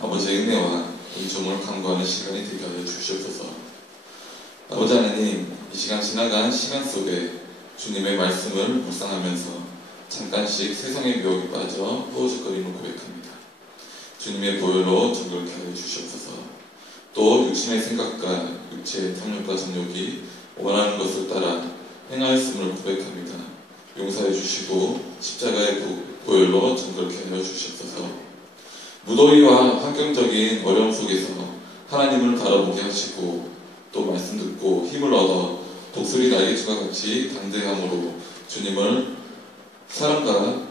아버지의 은혜와 은총을 간구하는 시간이 되게 하여 주시옵소서. 아버지 하나님, 이 시간 지나간 시간 속에 주님의 말씀을 묵상하면서 잠깐씩 세상의 유혹에 빠져 허우적거림을 고백합니다. 주님의 보혈로 정결케 하여 주시옵소서. 또 육신의 생각과 육체의 탐욕과 정욕이 원하는 것을 따라 행하였음을 고백합니다. 용서해 주시고 십자가의 보혈로 정결케 하여 주시옵소서. 무더위와 환경적인 어려움 속에서 하나님을 바라보게 하시고 또 말씀 듣고 힘을 얻어 독수리 날개치와 같이 담대함으로 주님을 사랑과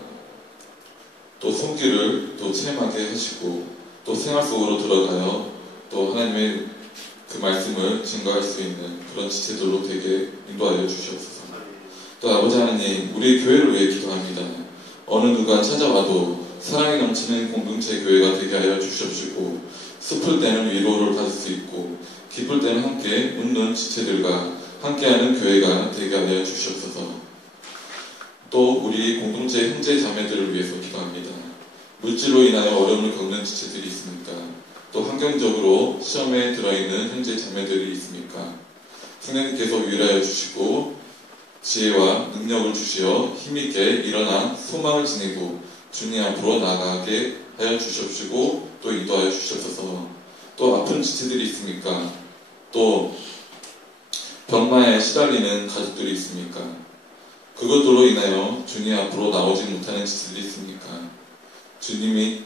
또 손길을 또 체험하게 하시고 또 생활 속으로 들어가요 또 하나님의 그 말씀을 증거할 수 있는 그런 지체들로 되게 인도하여 주시옵소서. 또 아버지 하나님, 우리 교회를 위해 기도합니다. 어느 누가 찾아와도 사랑이 넘치는 공동체 교회가 되게 하여 주시옵시고 슬플 때는 위로를 받을 수 있고 기쁠 때는 함께 웃는 지체들과 함께하는 교회가 되게 하여 주시옵소서. 또 우리 공동체 형제 자매들을 위해서 기도합니다. 물질로 인하여 어려움을 겪는 지체들이 있습니까? 또 환경적으로 시험에 들어있는 형제 자매들이 있습니까? 성령님께서 위로하여 주시고 지혜와 능력을 주시어 힘있게 일어나 소망을 지니고 주님 앞으로 나아가게 하여 주시옵시고 또 인도하여 주시옵소서. 또 아픈 지체들이 있습니까? 또 병마에 시달리는 가족들이 있습니까? 그것들로 인하여 주님 앞으로 나오지 못하는 지체들이 있습니까? 주님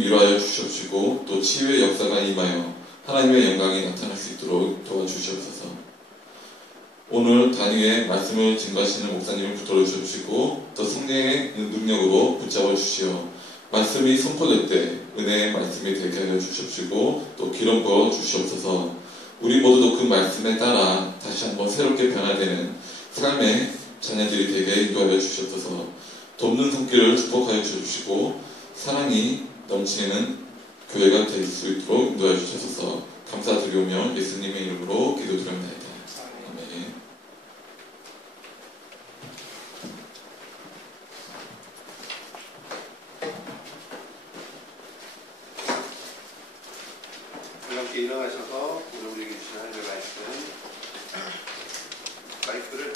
위로하여 주시옵시고 또 치유의 역사가 임하여 하나님의 영광이 나타날 수 있도록 도와주시옵소서. 오늘 단위의 말씀을 증거하시는 목사님을 붙들어 주시옵시고 또 성령의 능력으로 붙잡아 주시어 말씀이 선포될 때 은혜의 말씀이 되게 하여 주시옵시고 또 기름 부어 주시옵소서. 우리 모두도 그 말씀에 따라 다시 한번 새롭게 변화되는 삶의 자녀들이 되게 인도하여 주시옵소서. 돕는 손길을 축복하여 주시고 사랑이 넘치는 교회가 될 수 있도록 인도하여 주셔서 감사드리오며 예수님의 이름으로 기도드립니다. 아멘. 함께 일어나셔서 우리에게 주신 하나님의 말씀 마이크를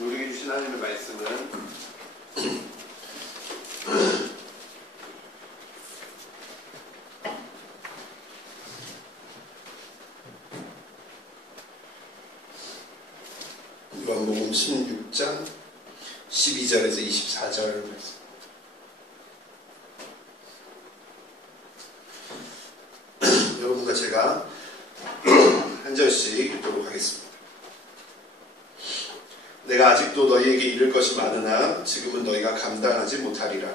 우리에게 주신 하나님의 말씀은 요한복음 16장 12절에서 24절 말씀. 여러분과 제가 한 절씩 읽도록 하겠습니다. 내가 아직도 너희에게 이를 것이 많으나 지금은 너희가 감당하지 못하리라.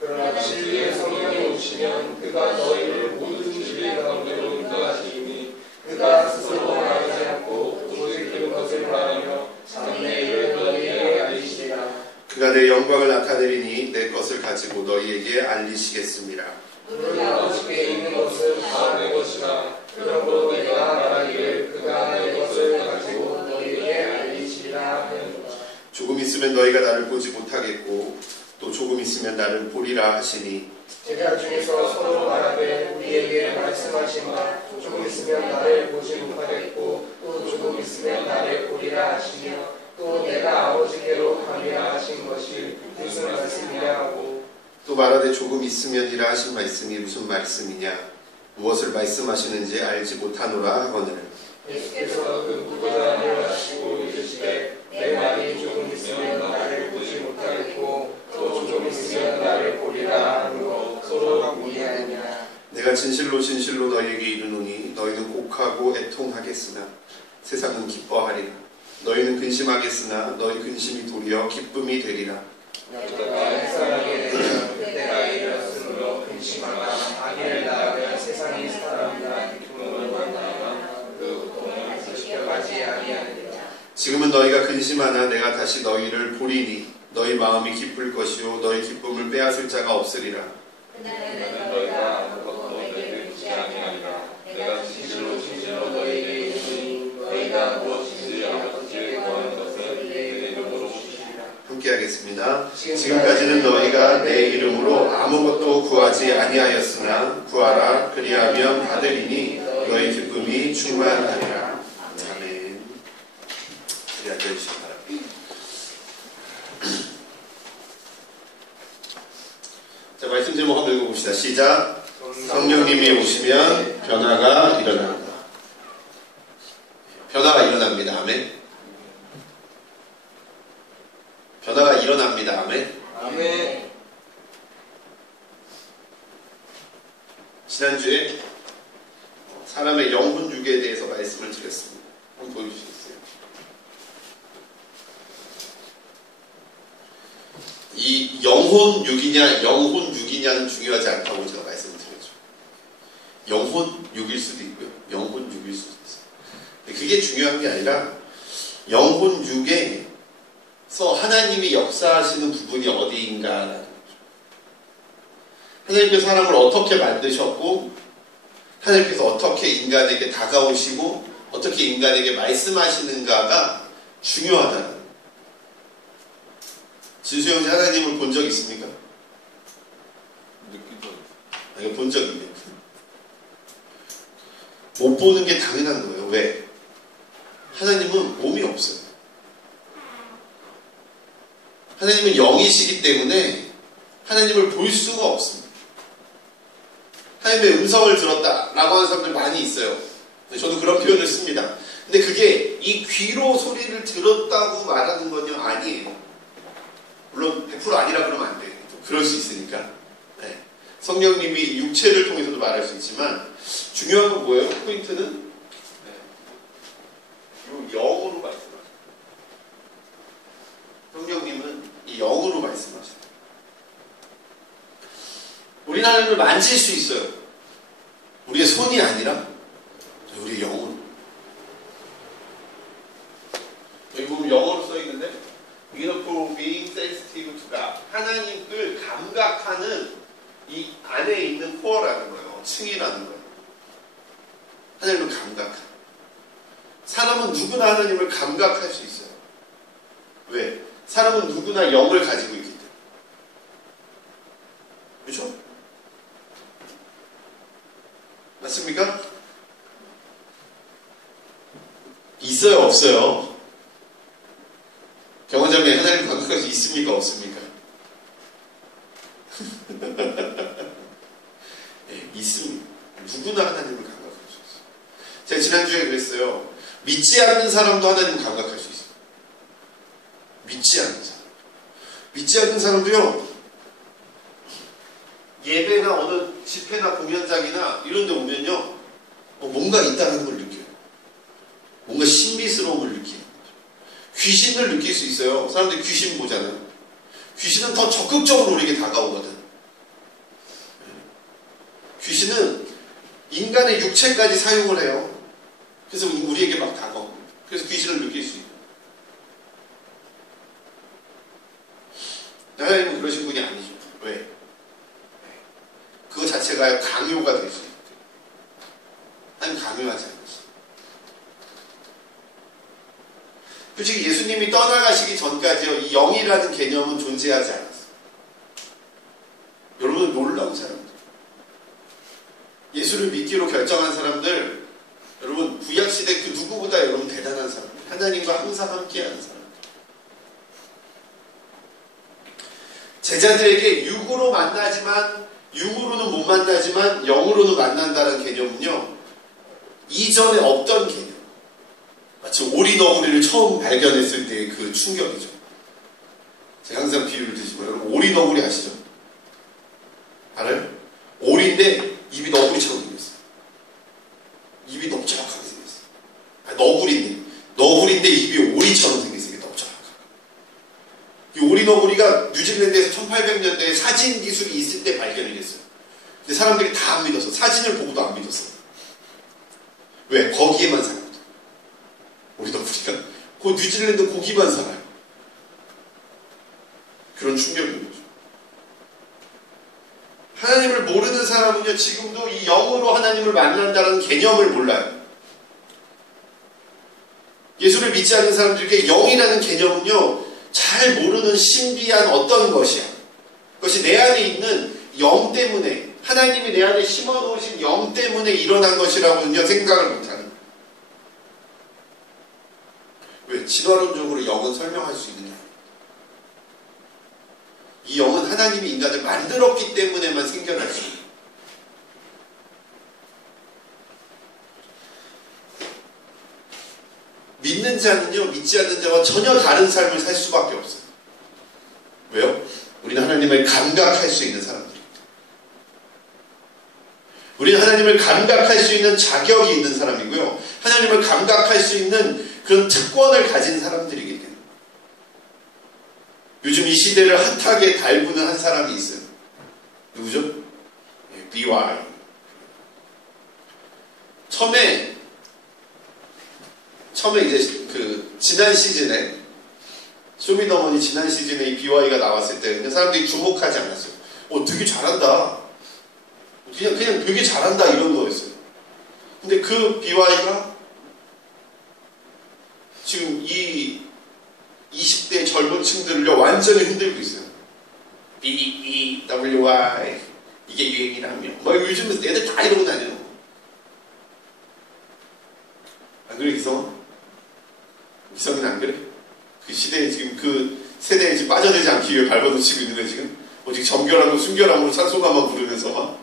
그러나 진리의 성령이 오시면 그가 너희를 모든 진리 가운데로 인도하시니 그가 스스로 말하지 않고 오직 들은 것을 말하며 장래 일을 너희에게 알리시리라. 그가 내 영광을 나타내리니 내 것을 가지고 너희에게 알리시겠습니다. 우리 아버지께 있는 것은 다 내 것이라. 그러므로 내가 말하기를 그가 내 것을 가지고 너희에게 알리시리라 하였노라. 조금 있으면 너희가 나를 보지 못하겠고 또 조금 있으면 나를 보리라 하시니 제자 중에서 서로 말하되 우리에게 말씀하시마 조금 있으면 나를 보지 못하겠고 또 조금 있으면 나를 보리라 하시며 또 내가 아버지께로 가리라 하신 것이 무슨 말씀이냐 하고 또 말하되 조금 있으면이라 하신 말씀이 무슨 말씀이냐 무엇을 말씀하시는지 알지 못하노라 하거늘. 예수께서 그 무고자 일어나시고 이르시되 내 말이 조금 있으면 나를 보지 못하겠고 또 조금 있으면 나를 보리라 하는 거 서로 무리하느냐. 내가 진실로 진실로 너희에게 이르노니 너희는 곡하고 애통하겠으나 세상은 기뻐하리라. 너희는 근심하겠으나 너희 근심이 도리어 기쁨이 되리라. 너희가 행사하게 되면 그때가 이르렀으므로 근심하나 악인을 낳으면 세상이 사람이나 기쁨을 만나면 그 고통을 지켜가지 아니하리라. 지금은 너희가 근심하나 내가 다시 너희를 보리니 너희 마음이 기쁠 것이요 너희 기쁨을 빼앗을 자가 없으리라. 그날에는 너희가 아무것도 너희에게 주지 아니하리라. 내가 진실로 진실로 너희에게 이르노니 너희가 무엇이든지 시작하겠습니다. 지금까지는 너희가 내 이름으로 아무것도 구하지 아니하였으나 구하라 그리하면 받으리니 너희 기쁨이 충만하리라. 아멘. 우리 앉아주시기 바랍니다. 자, 말씀 제목 한번 읽어봅시다. 시작. 성령님이 오시면 변화가 일어납니다. 변화가 일어납니다. 아멘. 변화가 일어납니다. 아멘. 아멘. 지난주에 사람의 영혼 육에 대해서 말씀을 드렸습니다. 한번 보여주시겠어요? 이 영혼 육이냐는 중요하지 않다고 제가 말씀을 드렸죠. 영혼 육일 수도 있고요. 영혼 육일 수도 있어요. 근데 그게 중요한 게 아니라 영혼 육에서 하나님이 역사하시는 부분이 어디인가라는 거죠. 하나님께서 사람을 어떻게 만드셨고 하나님께서 어떻게 인간에게 다가오시고 어떻게 인간에게 말씀하시는가가 중요하다는 거예요. 진수 형제 하나님을 본 적 있습니까? 느낀 적 있어요. 아니, 본 적이 있네요. 못 보는 게 당연한 거예요. 왜? 하나님은 몸이 없어요. 하나님은 영이시기 때문에 하나님을 볼 수가 없습니다. 하나님의 음성을 들었다라고 하는 사람들 많이 있어요. 저도 그런 표현을 씁니다. 근데 그게 이 귀로 소리를 들었다고 말하는 건요, 아니에요. 물론 100% 아니라 그러면 안 돼요. 그럴 수 있으니까. 네. 성령님이 육체를 통해서도 말할 수 있지만 중요한 건 뭐예요? 포인트는 이 영으로 말씀하셔요. 성령님은 이 영으로 말씀하셔요. 우리는 하나님을 만질 수 있어요. 우리의 손이 아니라 우리의 영으로. 여기 보면 영어로 써있는데 Beautiful being sensitive to God. 하나님을 감각하는 이 안에 있는 코어라는 거예요. 층이라는 거예요. 하나님을 감각하는. 사람은 누구나 하나님을 감각할 수 있어요. 왜? 사람은 누구나 영을 가지고 있기 때문에. 그렇죠? 맞습니까? 있어요, 없어요? 경험자에 하나님 감각할 수 있습니까, 없습니까? 네, 있습니다. 누구나 하나님을 감각할 수 있어요. 제가 지난주에 그랬어요. 믿지 않는 사람도 하나님을 감각할 수 있어요. 믿지 않는 사람. 믿지 않는 사람도요, 예배나 어느 집회나 공연장이나 이런 데 오면요, 뭔가 있다는 걸 느껴요. 뭔가 신비스러움을 느끼는 거죠. 귀신을 느낄 수 있어요. 사람들이 귀신 보잖아요. 귀신은 더 적극적으로 우리에게 다가오거든. 귀신은 인간의 육체까지 사용을 해요. 그래서 우리에게 막 다가오고. 그래서 귀신을 느낄 수 있어요. 하나님은 그러신 분이 아니죠. 왜? 그거 자체가 강요가 될 수 있대요. 하나님 강요하지 않으시죠. 솔직히 예수님이 떠나가시기 전까지요, 이 영이라는 개념은 존재하지 않았어요. 여러분, 놀라운 사람들. 예수를 믿기로 결정한 사람들, 여러분, 구약시대 그 누구보다 여러분 대단한 사람들. 하나님과 항상 함께하는 사람들. 제자들에게 육으로는 못 만나지만 영으로는 만난다는 개념은요, 이전에 없던 개념. 마치 오리너구리를 처음 발견했을 때의 그 충격이죠. 제가 항상 비유를 드시고, 여러분 오리너구리 아시죠? 알아요? 오리인데 입이 너구리처럼 생겼어요. 입이 넓적하게 생겼어요. 너구리인데 입이 오리처럼 생겼어요. 넓적하게. 이 오리너구리가 뉴질랜드에서 1800년대에 사진 기술이 있을 때 발견이 됐어요. 근데 사람들이 다 안 믿었어. 사진을 보고도 안 믿었어요. 왜? 거기에만 살아요. 오리너구리가 그 뉴질랜드 고기만 살아요. 그런 충격인 거죠. 하나님을 모르는 사람은요, 지금도 이 영으로 하나님을 만난다는 개념을 몰라요. 예수를 믿지 않는 사람들에게 영이라는 개념은요, 잘 모르는 신비한 어떤 것이야. 그것이 내 안에 있는 영 때문에, 하나님이 내 안에 심어놓으신 영 때문에 일어난 것이라고는요 생각을 못하는 거예요. 왜? 진화론적으로 영은 설명할 수 있느냐? 이 영은 하나님이 인간을 만들었기 때문에만 생겨날 수 있는. 믿는 자는요, 믿지 않는 자와 전혀 다른 삶을 살 수밖에 없어요. 왜요? 우리는 하나님을 감각할 수 있는 사람들입니다. 우리는 하나님을 감각할 수 있는 자격이 있는 사람이고요. 하나님을 감각할 수 있는 그런 특권을 가진 사람들이기 때문에. 요즘 이 시대를 핫하게 달구는 한 사람이 있어요. 누구죠? BY. 처음에 이제 그 지난 시즌에 쇼미더머니 지난 시즌에 이 BY가 나왔을 때 사람들이 주목하지 않았어요. 되게 잘한다. 그냥 되게 잘한다 이런 거였어요. 근데 그 BY가 지금 이 20대 젊은 층들을요 완전히 흔들고 있어요. BEWY 이게 유행이라며. 요즘 애들 다 이러고 다녀요. 안 그래 기성? 기성이는 안 그래? 그 시대에 지금 그 세대에 지금 빠져들지 않기 위해 발버둥치고 있는 거야 지금? 오직 정결하고 순결함으로 찬송가만 부르면서 막.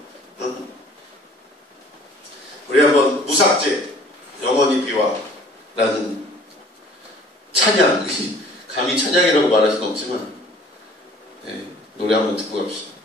우리 한번 무삭제 영원히 비와라는 찬양, 감히 찬양이라고 말할 수는 없지만 노래 한번 듣고 갑시다.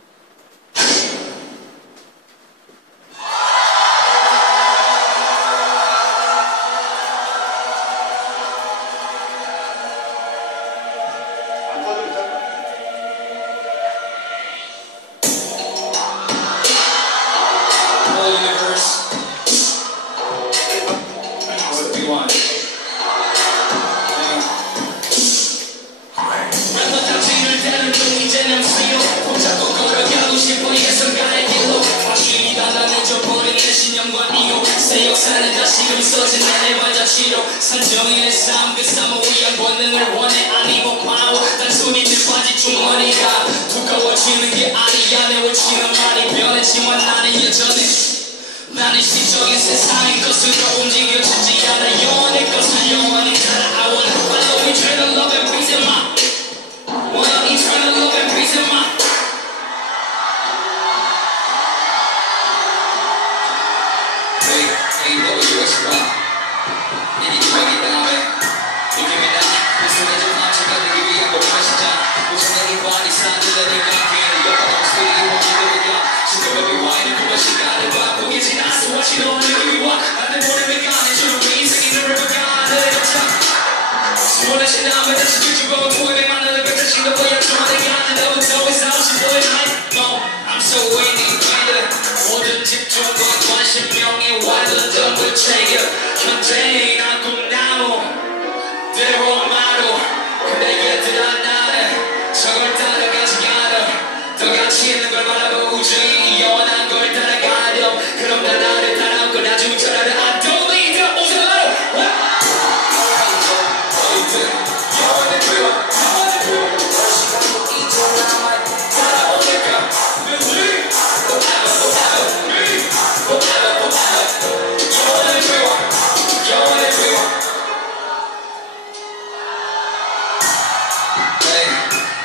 산정인의 삶 그 삶을 위한 권능을 원해 아니고 바로 단순히 들빠진 주머니가 두꺼워지는 게 아니야 내워지는 말이 변했지만 나는 여전히 나는 시적인 세상의 것으로 움직여지지 않아 영원의 것을 영원히 따라 I wanna follow eternal love and peace in my want eternal love and peace in my Hey, what was yours from? 이미 기억이 다음에 느낌이 나 비슷해져 함체가 되기 위한 몸의 시작 우선의 관이 사들려니까 그의 옆에 목소리 원기들이야 신경을 와인을 그만 시간을 바쁘게 지나서 watching on the 위와 나를 보내면 가내주는 왜 인생이 너를 보가 내려가 수원하신 다음에 다시 뒤집어 토요일에 만나는 백자신 너 보여 주말에 가는 너부터 is out she boy night no I'm so independent 모든 집중과 관심 명예 완전 전부 챙겨 현재의 난 꿈나무 들어온 마루 근데 얘들아 나는 저걸 따라가지 않아 더 가치 있는 걸 바라보고 우주인이 영원한 걸 따라가렴 그럼 나 나를 따라오고 나중에 차라리 I don't need the 오세요 영원히 되어 시간도 이제 남아 따라오니까 눈물이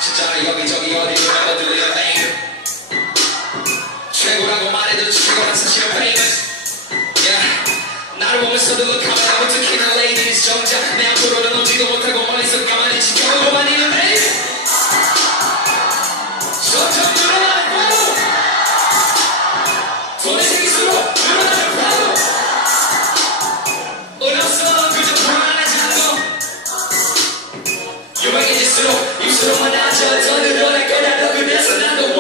진짜로 여기저기 어디로 가도 매일 최고라고 말해도 최고란 사실은 famous 나를 보면서도 카메라부터 키는 ladies 정작 내 앞으로는 오지도 못하고 멀리서 가만히 지켜보고만 있는 매일 점점 늘어나는 파도 돈이 생길수록 늘어나는 파도 어려서 그저 불안해지는 거 유명해질수록 입술로 많아져 더 늘어날 거라도 그래서 나도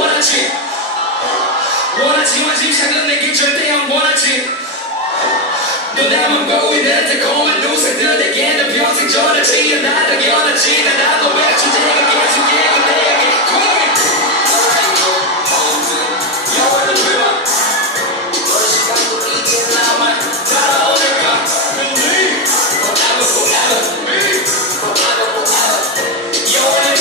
원하지만 집착은 내게 절대 안 원하지 눈에만 보이는 달콤한 누색들에게는 평생 전하지 나도 견하지 나도 왜 주제가 계속 계획되게 영원히 불러 시간도 이제 남아 따라오니까 forever, forever, forever, forever. 영원히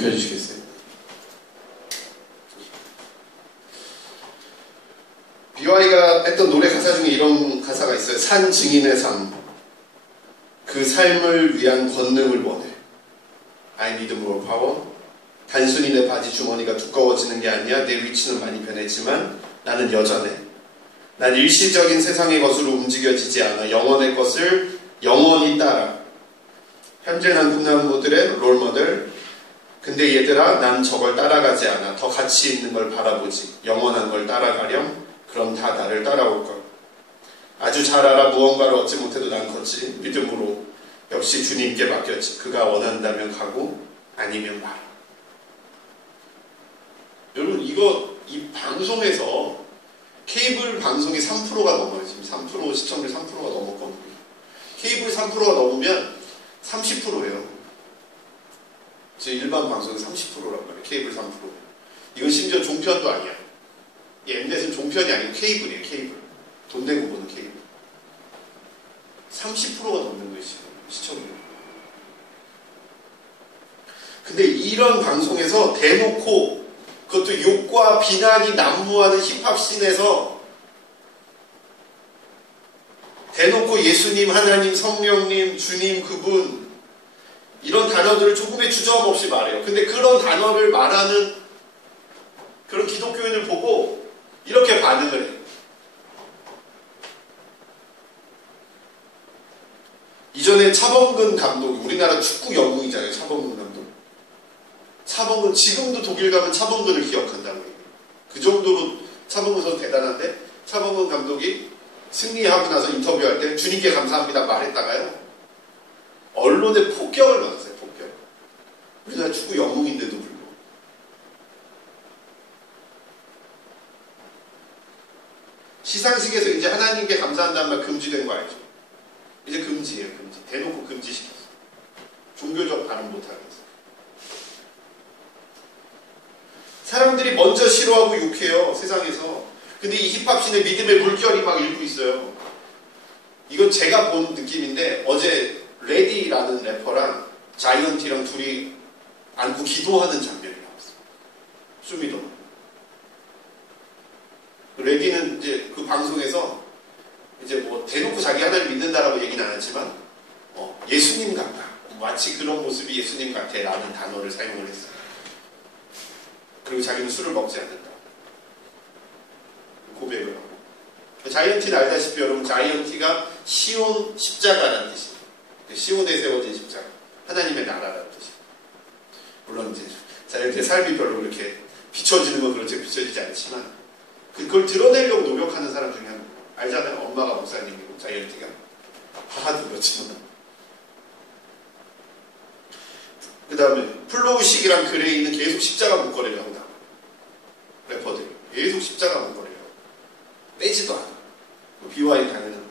펴주시겠어요? BY가 했던 노래 가사 중에 이런 가사가 있어요. 산 증인의 삶. 그 삶을 위한 권능을 원해. I need more power. 단순히 내 바지 주머니가 두꺼워지는 게 아니야. 내 위치는 많이 변했지만 나는 여전해. 난 일시적인 세상의 것으로 움직여지지 않아. 영원의 것을 영원히 따라. 현재 난 꿈나무들의 롤모델. 근데 얘들아, 난 저걸 따라가지 않아. 더 가치 있는 걸 바라보지. 영원한 걸 따라가렴. 그럼 다 나를 따라올걸. 아주 잘 알아. 무언가를 얻지 못해도 난 걷지. 믿음으로. 역시 주님께 맡겼지. 그가 원한다면 가고 아니면 말아. 여러분, 이 방송에서 케이블 방송이 3%가 넘어요. 지금 3% 시청률 3%가 넘었거든요. 케이블 3%가 넘으면 30%예요. 제 일반 방송은 30%란 말이에요. 케이블 3%. 이건 심지어 종편도 아니야. 이 엠넷은 종편이 아니고 케이블이에요. 케이블. 돈 내고 보는 케이블. 30%가 넘는 거예요. 지금 시청률. 근데 이런 방송에서 대놓고 그것도 욕과 비난이 난무하는 힙합 씬에서 대놓고 예수님, 하나님, 성령님, 주님, 그분 이런 단어들을 조금의 주저함 없이 말해요. 근데 그런 단어를 말하는 그런 기독교인을 보고 이렇게 반응을 해요. 이전에 차범근 감독, 우리나라 축구 영웅이잖아요. 차범근 감독. 차범근, 지금도 독일 가면 차범근을 기억한다고 해요. 그 정도로 차범근 선수 대단한데 차범근 감독이 승리하고 나서 인터뷰할 때 주님께 감사합니다 말했다가요. 언론의 폭격을 받았어요. 폭격. 우리나라 축구 영웅인데도 불구하고. 시상식에서 이제 하나님께 감사한다는 말 금지된 거 알죠? 이제 금지예요. 금지. 대놓고 금지시켰어요. 종교적 발언 못하면서. 사람들이 먼저 싫어하고 욕해요. 세상에서. 근데 이 힙합씬에 믿음의 물결이 막 일고 있어요. 이건 제가 본 느낌인데 어제 레디라는 래퍼랑 자이언티랑 둘이 안고 기도하는 장면이 나왔어요. 수미도. 레디는 이제 그 방송에서 이제 뭐 대놓고 자기 하나님 믿는다라고 얘기는 안 했지만 예수님 같다. 마치 그런 모습이 예수님 같아 라는 단어를 사용을 했어요. 그리고 자기는 술을 먹지 않는다. 고백을 하고. 자이언티는 알다시피 여러분 자이언티가 시온 십자가라는 뜻이에요. 시온에 세워진 십자가. 하나님의 나라라는 뜻이에요. 물론 이제 자이언티의 삶이 별로 그렇게 비춰지는 건 그렇게 비춰지지 않지만 그걸 드러내려고 노력하는 사람 중에 한 명. 알잖아요. 엄마가 목사님이고 자이언티가. 하하도 그렇지만. 그 다음에 플로우식이랑 그레이는 계속 십자가 목걸이를 하고 나와. 래퍼들이. 계속 십자가 목걸이를 하고. 빼지도 않아. BY 당연한.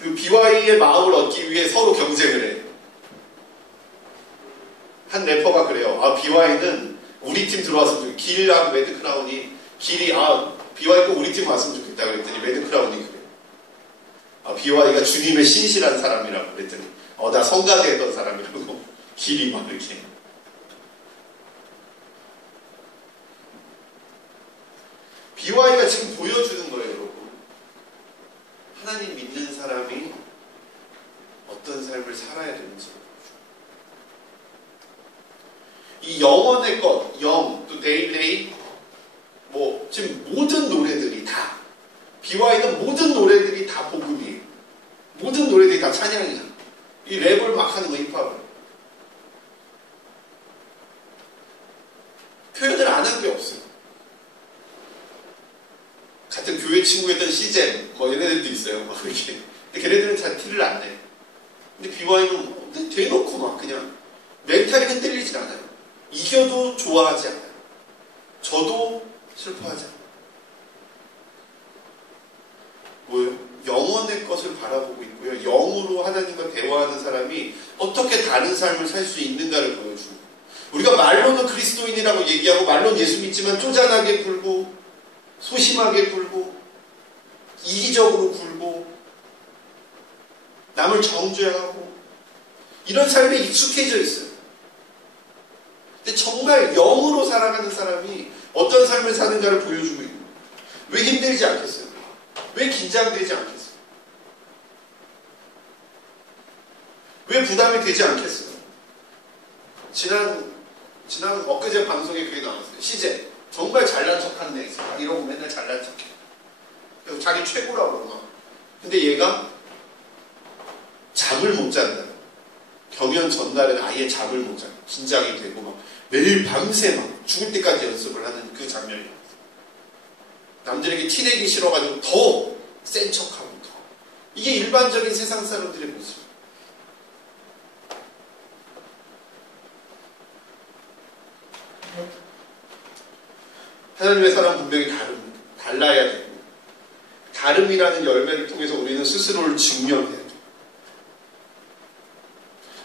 그리고 BY의 마음을 얻기 위해 서로 경쟁을 해. 한 래퍼가 그래요. 아, BY는 우리 팀 들어왔으면 좋겠다. 길하고 매드크라운이 길이 BY 꼭 우리 팀 왔으면 좋겠다 그랬더니 매드크라운이 그래요. BY가 주님의 신실한 사람이라고 그랬더니 나 성가대 했던 사람이라고 길이 막 이렇게. BY가 지금 보여주는 거예요, 여러분. 하나님 믿는 사람이 어떤 삶을 살아야 되는지. 이 영혼의 것, 영, 또 데일레이, 지금 모든 노래들이 다, BY는 모든 노래들이 다 복음이에요. 모든 노래들이 다 찬양이야. 이 랩을 막 하는 거, 힙합을. 표현을 안 한 게 없어요. 같은 교회 친구였던 시잼, 얘네들도 있어요. 막 이렇게. 근데 걔네들은 잘 티를 안 내. 근데 BY는 대놓고 막 그냥 멘탈이 흔들리질 않아요. 이겨도 좋아하지 않아요. 저도 슬퍼하지 않아요. 뭐예요? 영원의 것을 바라보고 있고요. 영으로 하나님과 대화하는 사람이 어떻게 다른 삶을 살 수 있는가를 보여주는 거예요. 우리가 말로는 그리스도인이라고 얘기하고 말로는 예수 믿지만 쪼잔하게 굴고 소심하게 굴고 이기적으로 굴고 남을 정죄하고 이런 삶에 익숙해져 있어요. 근데 정말 영으로 살아가는 사람이 어떤 삶을 사는가를 보여주고 있는 거예요. 왜 힘들지 않겠어요? 왜 긴장되지 않겠어요? 왜 부담이 되지 않겠어요? 지난 엊그제 방송에 그게 나왔어요. 시제 정말 잘난 척한데 이러고 맨날 잘난 척해. 그래서 자기 최고라고 그러고. 근데 얘가 잠을 못 잔다. 경연 전날에는 아예 잠을 못 잔다. 긴장이 되고 막 매일 밤새 막 죽을 때까지 연습을 하는 그 장면이 나왔어요. 남들에게 티내기 싫어가지고 더 센 척하고 더. 이게 일반적인 세상 사람들의 모습이에요. 하나님의 사람 분명히 다릅니다. 달라야 되고 다름이라는 열매를 통해서 우리는 스스로를 증명해야 돼요.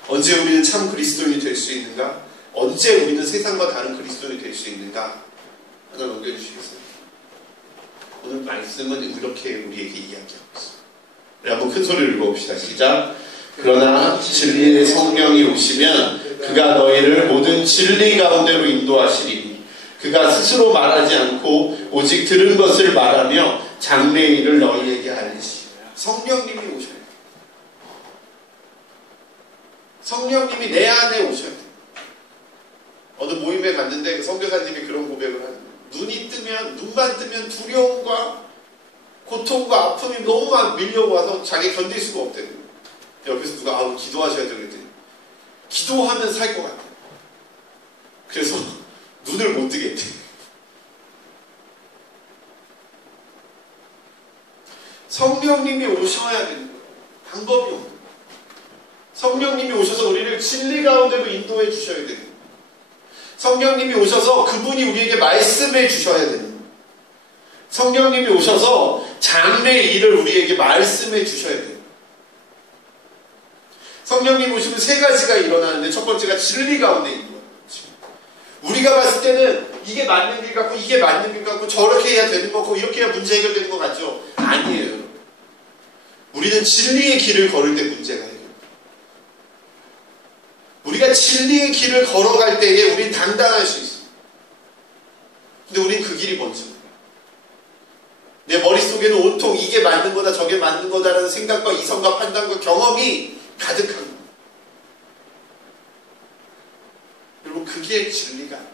언제 우리는 참 그리스도인이 될 수 있는가? 언제 우리는 세상과 다른 그리스도인이 될 수 있는가? 하나 넘겨주시겠어요? 오늘 말씀은 이렇게 우리에게 이야기하고 있어요. 한번 큰 소리를 읽어봅시다. 시작. 그러나 진리의 성령이 오시면 그가 너희를 모든 진리 가운데로 인도하시리니 그가 스스로 말하지 않고 오직 들은 것을 말하며 장래의 일을 너희에게 알리시리라. 성령님이 오셔야 돼요. 성령님이 내 안에 오셔야 돼요. 어느 모임에 갔는데 그 선교사님이 그런 고백을 하는 거예요. 눈만 뜨면 두려움과 고통과 아픔이 너무 막 밀려와서 자기 견딜 수가 없대요. 옆에서 누가 기도하셔야 되고 그랬더니 기도하면 살 것 같아요. 그래서 눈을 못 뜨겠대. 성령님이 오셔야 되는 거예요. 방법이 없는 거예요. 성령님이 오셔서 우리를 진리 가운데로 인도해 주셔야 되는 거예요. 성령님이 오셔서 그분이 우리에게 말씀해 주셔야 되는 거예요. 성령님이 오셔서 장래의 일을 우리에게 말씀해 주셔야 돼요. 성령님 오시면 세 가지가 일어나는데 첫 번째가 진리 가운데 있는 거예요. 우리가 봤을 때는 이게 맞는 길 같고 이게 맞는 길 같고 저렇게 해야 되는 거고 이렇게 해야 문제 해결되는 것 같죠? 아니에요. 우리는 진리의 길을 걸을 때 문제가 해결돼요. 우리가 진리의 길을 걸어갈 때에 우린 당당할 수 있어요. 근데 우린 그 길이 뭔지 내 머릿속에는 온통 이게 맞는 거다 저게 맞는 거다라는 생각과 이성과 판단과 경험이 가득한 거예요. 여러분 그게 진리가 아니에요.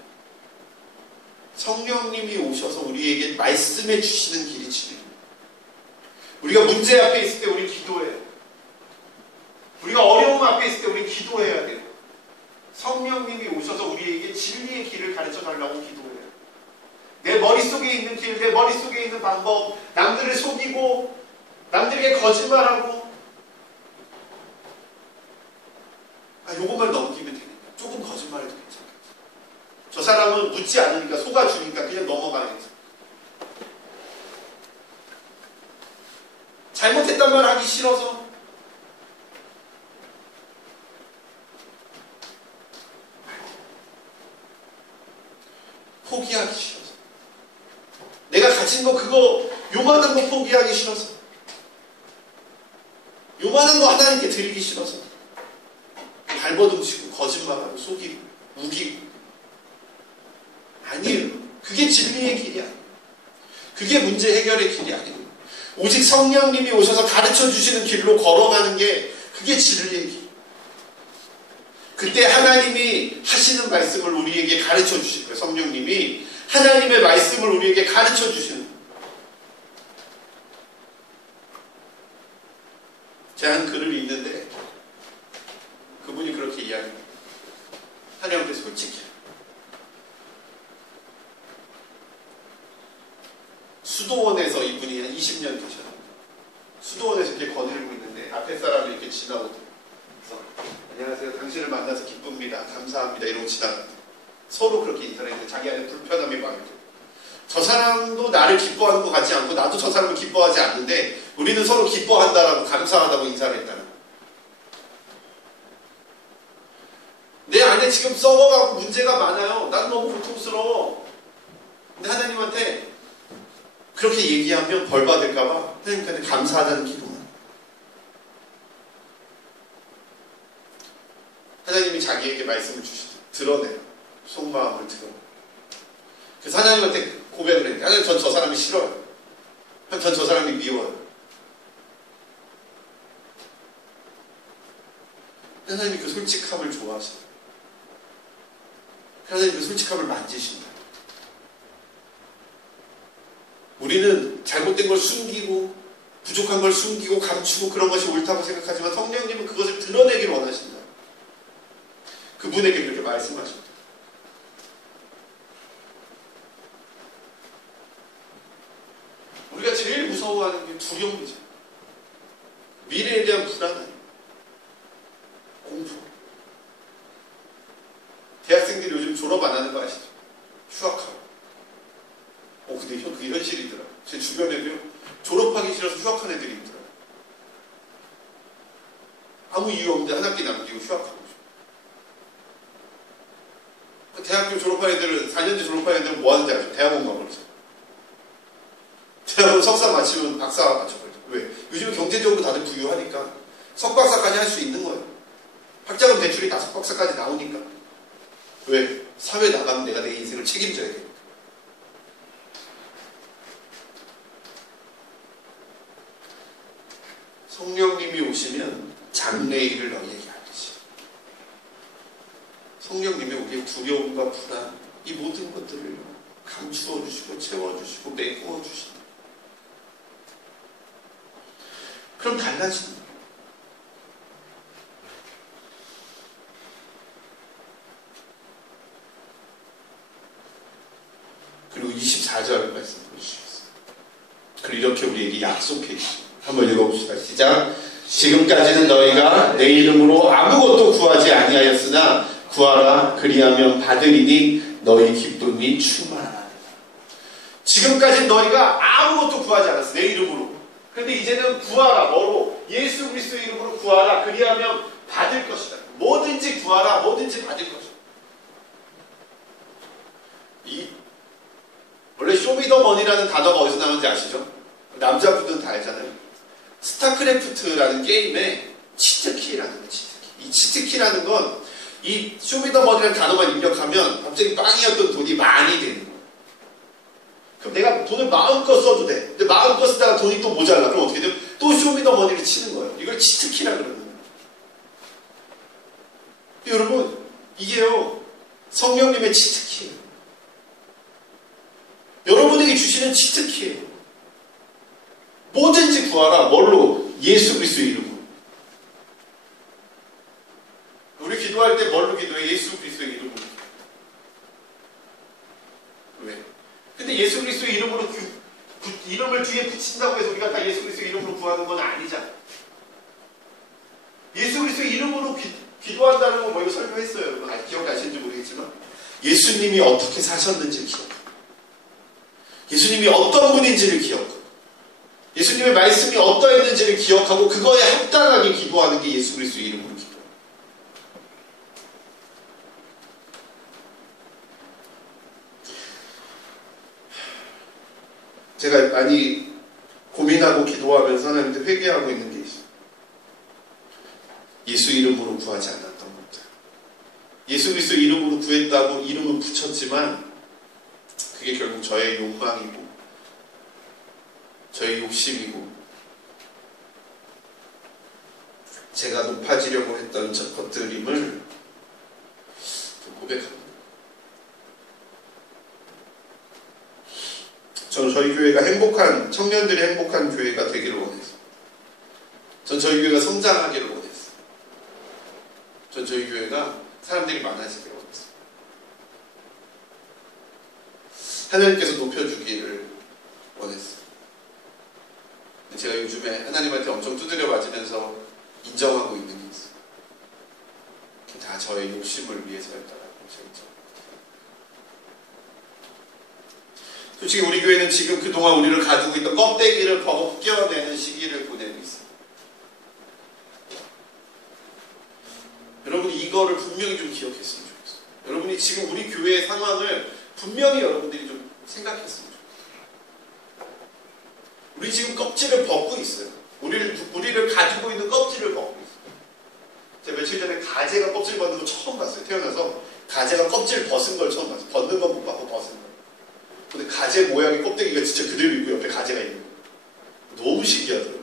성령님이 오셔서 우리에게 말씀해 주시는 길이 진리입니다. 우리가 문제 앞에 있을 때 우리 기도해요. 우리가 어려움 앞에 있을 때 우리 기도해야 돼요. 성령님이 오셔서 우리에게 진리의 길을 가르쳐 달라고 기도해요. 내 머릿속에 있는 길, 내 머릿속에 있는 방법, 남들을 속이고 남들에게 거짓말하고 요것만 넘기면 되니까 조금 거짓말해도 괜찮겠지. 저 사람은 묻지 않으니까 속아주니까 그냥 넘어가야지. 잘못했단 말 하기 싫어서 포기하기 싫어서 내가 가진 거 그거 요만한 거 포기하기 싫어서 요만한 거 하나님께 드리기 싫어서 발버둥 치고 거짓말하고 속이고 우기고 아니에요. 그게 진리의 길이 아니에요. 그게 문제 해결의 길이 아니에요. 오직 성령님이 오셔서 가르쳐 주시는 길로 걸어가는 게 그게 진리의 길. 그때 하나님이 하시는 말씀을 우리에게 가르쳐 주실 거예요. 성령님이 하나님의 말씀을 우리에게 가르쳐 주시는 거예요. 제가 한 글을 읽는데 그분이 그렇게 이야기합니다. 하나님한테 솔직히 수도원에서 이분이 한 20년 계셨는데 수도원에서 이렇게 거닐고 있는데 앞에 사람이 이렇게 지나오더라고요. 그래서 안녕하세요. 당신을 만나서 기쁩니다. 감사합니다. 이러고 지나갔대요. 서로 그렇게 인사를 했는데 자기 안에 불편함이 마음에 들어요. 저 사람도 나를 기뻐하는 것 같지 않고 나도 저 사람을 기뻐하지 않는데 우리는 서로 기뻐한다라고 감사하다고 인사를 했다는 거예요. 내 안에 지금 썩어가고 문제가 많아요. 난 너무 고통스러워. 근데 하나님한테 그렇게 얘기하면 벌 받을까봐 하나님한테 감사하다는 기도만. 하나님이 자기에게 말씀을 주시죠. 드러내요. 속마음을 드러내요. 그래서 하나님한테 고백을 했는데 하나님 전 저 사람이 싫어요. 전 저 사람이 미워요. 하나님이 그 솔직함을 좋아하신다. 하나님이 그 솔직함을 만지신다. 우리는 잘못된 걸 숨기고 부족한 걸 숨기고 감추고 그런 것이 옳다고 생각하지만 성령님은 그것을 드러내길 원하신다. 그분에게 그렇게 말씀하십니다. 우리가 제일 무서워하는 게 두려움이죠. 미래에 대한 불안함, 공포. 대학생들이 요즘 졸업 안 하는 거 아시죠? 휴학하고. 근데 그게 현실이더라. 제 주변에도요, 졸업하기 싫어서 휴학한 애들이 있더라. 아무 이유 없는데 한 학기 남기고 휴학하고. 대학교 졸업한 애들은, 4년제 졸업한 애들은 뭐 하는지 아죠? 대학원 가버리죠. 대학원 석사 마치면 박사 맞춰버리죠. 왜? 요즘 경제적으로 다들 부유하니까 석박사까지 할 수 있는 거예요. 학자금 대출이 다 석박사까지 나오니까. 왜? 사회 나가면 내가 내 인생을 책임져야 되니까. 성령님이 오시면 장래일을 너희에게 알리시. 성령님이 우리의 두려움과 불안, 이 모든 것들을 감추어 주시고 채워주시고 메꾸어 주신다. 그럼 달라집니다. 그리고 24절 말씀 보시겠어요. 그리고 이렇게 우리에게 약속해 주십니다. 한번 읽어봅시다. 시작. 지금까지는 너희가 내 이름으로 아무것도 구하지 아니하였으나 구하라 그리하면 받으리니 너희 기쁨이 충만하리라. 지금까지는 너희가 아무것도 구하지 않았어. 내 이름으로. 근데 이제는 구하라. 뭐로? 예수 그리스도의 이름으로 구하라. 그리하면 받을 것이다. 뭐든지 구하라. 뭐든지 받을 것이다. 원래 쇼미더머니라는 단어가 어디서 나오는지 아시죠? 남자분들은 다 알잖아요. 스타크래프트라는 게임에 치트키라는 거예요. 치트키. 이 치트키라는 건 이 쇼미더머니라는 단어만 입력하면 갑자기 빵이었던 돈이 많이 되는 거예요. 그럼 내가 돈을 마음껏 써도 돼. 근데 마음껏 쓰다가 돈이 또 모자라. 그럼 어떻게 돼요? 또 쇼미더머니를 치는 거예요. 이걸 치트키라 그러는 거예요. 여러분, 이게요, 성령님의 치트키예요. 여러분에게 주시는 치트키예요. 뭐든지 구하라. 뭘로? 예수 그리스도의 이름으로. 우리 기도할 때 뭘로 기도해? 예수 그리스도의 이름으로. 왜? 근데 예수 그리스도의 이름으로 이름을 뒤에 붙인다고 해서 우리가 다 예수 그리스도의 이름으로 구하는 건 아니잖아. 예수 그리스도의 이름으로 기도한다는 건 뭐 이거 설명했어요. 여러분 기억하시는지 모르겠지만 예수님이 어떻게 사셨는지를 기억하고 예수님이 어떤 분인지를 기억하고 예수님의 말씀이 어떠했는지를 기억하고 그거에 합당하게 기도하는 게 예수 그리스도의 이름으로 기도해요. 제가 많이 고민하고 기도하면서 하나님한테 회개하고 있는 게 있어요. 예수 이름으로 구하지 않았던 것들. 예수 그리스도 이름으로 구했다고 이름은 붙였지만 그게 결국 저의 욕망이고 저의 욕심이고 제가 높아지려고 했던 것들임을 좀 고백합니다. 저는 저희 교회가 행복한, 청년들이 행복한 교회가 되기를 원해서 전 저희 교회가 성장하기를 원했어요. 전 저희 교회가 사람들이 많아지기를 원했어요. 하나님께서 높여주기를 원했어요. 제가 요즘에 하나님한테 엄청 두드려 맞으면서 인정하고 있는 게 있어요. 다 저의 욕심을 위해서였다라고 제가 인정합니다. 솔직히 우리 교회는 지금 그동안 우리를 가지고 있던 껍데기를 벗겨내는 시기를 보내고 있어요. 여러분이 이거를 분명히 좀 기억했으면 좋겠어요. 여러분이 지금 우리 교회의 상황을 분명히 여러분들이 좀 생각했으면 좋겠어요. 우리 지금 껍질을 벗고 있어요. 우리를 가지고 있는 껍질을 벗고 있어요. 제가 며칠 전에 가재가 껍질 벗는 거 처음 봤어요. 태어나서 가재가 껍질 벗은 걸 처음 봤어요. 벗는 건 못 봤고 벗은 거. 근데 가재 모양의 껍데기가 진짜 그대로 있고 옆에 가재가 있는 거. 너무 신기하더라고요.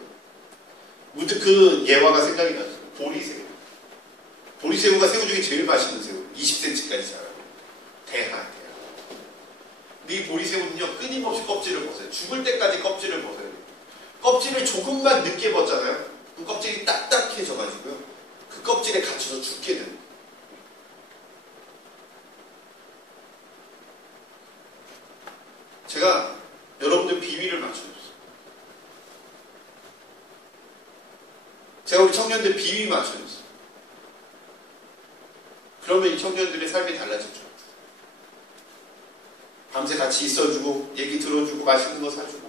문득 그 예화가 생각이 나죠. 보리새우. 보리새우가 새우 중에 제일 맛있는 새우. 20cm까지 자라고. 대하. 근데 이 보리새우는요, 끊임없이 껍질을 벗어요. 죽을 때까지 껍질을 벗어요. 껍질을 조금만 늦게 벗잖아요. 그럼 껍질이 딱딱해져가지고요. 그 껍질에 갇혀서 죽게 돼요. 제가 여러분들 비위를 맞춰줬어요. 제가 우리 청년들 비위 맞춰줬어요. 그러면 이 청년들의 삶이 달라졌죠. 밤새 같이 있어주고 얘기 들어주고 맛있는 거 사주고.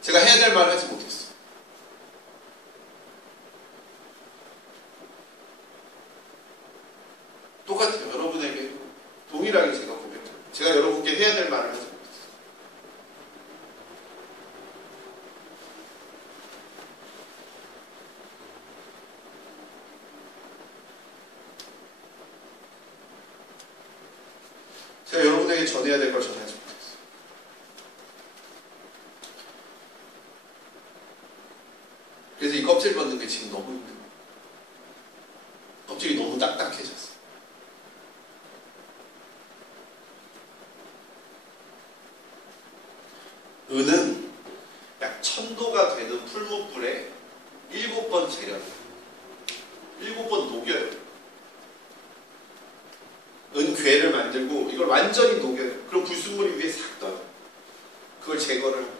제가 해야 될 말을 하지 못했어요. 똑같아요. 여러분에게 동일하게 제가 고백해요. 제가 여러분께 해야 될 말을 하지 못했어요. 제가 여러분에게 전해야 될 걸 전하지 못했어요. 그래서 이 껍질 벗는 게 지금 너무 힘들어요. 껍질이 너무 딱딱해졌어요. 은은 약 1000도가 되는 풀무불에 7번 재려요. 7번 녹여요. 은괴를 만들고 이걸 완전히 녹여요. 그럼 불순물이 위에 싹 떠요. 그걸 제거를 합니다.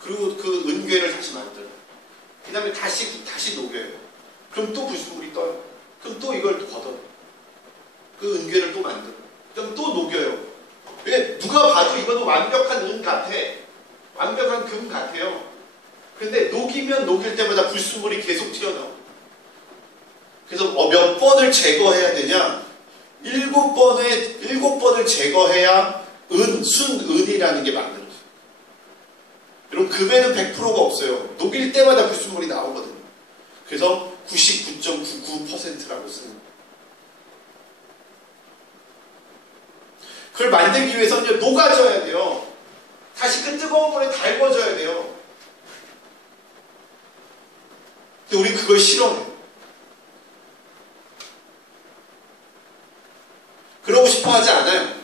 그리고 그 은괴를 다시 만들어요. 그 다음에 다시 녹여요. 그럼 또 불순물이 떠요. 그럼 또 이걸 걷어요. 그 은괴를 또 만들어요. 그럼 또 녹여요. 왜? 누가 봐도 이거는 완벽한 은 같아. 완벽한 금 같아요. 그런데 녹이면 녹일 때마다 불순물이 계속 튀어나와요. 그래서 몇 번을 제거해야 되냐? 7번을 제거해야 순은이라는 게 만들어져요. 여러분, 금에는 100%가 없어요. 녹일 때마다 불순물이 나오거든요. 그래서 99.99%라고 쓰는 거예요. 그걸 만들기 위해서는 녹아져야 돼요. 다시 그 뜨거운 물에 달궈져야 돼요. 근데 우린 그걸 싫어해요. 그러고 싶어 하지 않아요.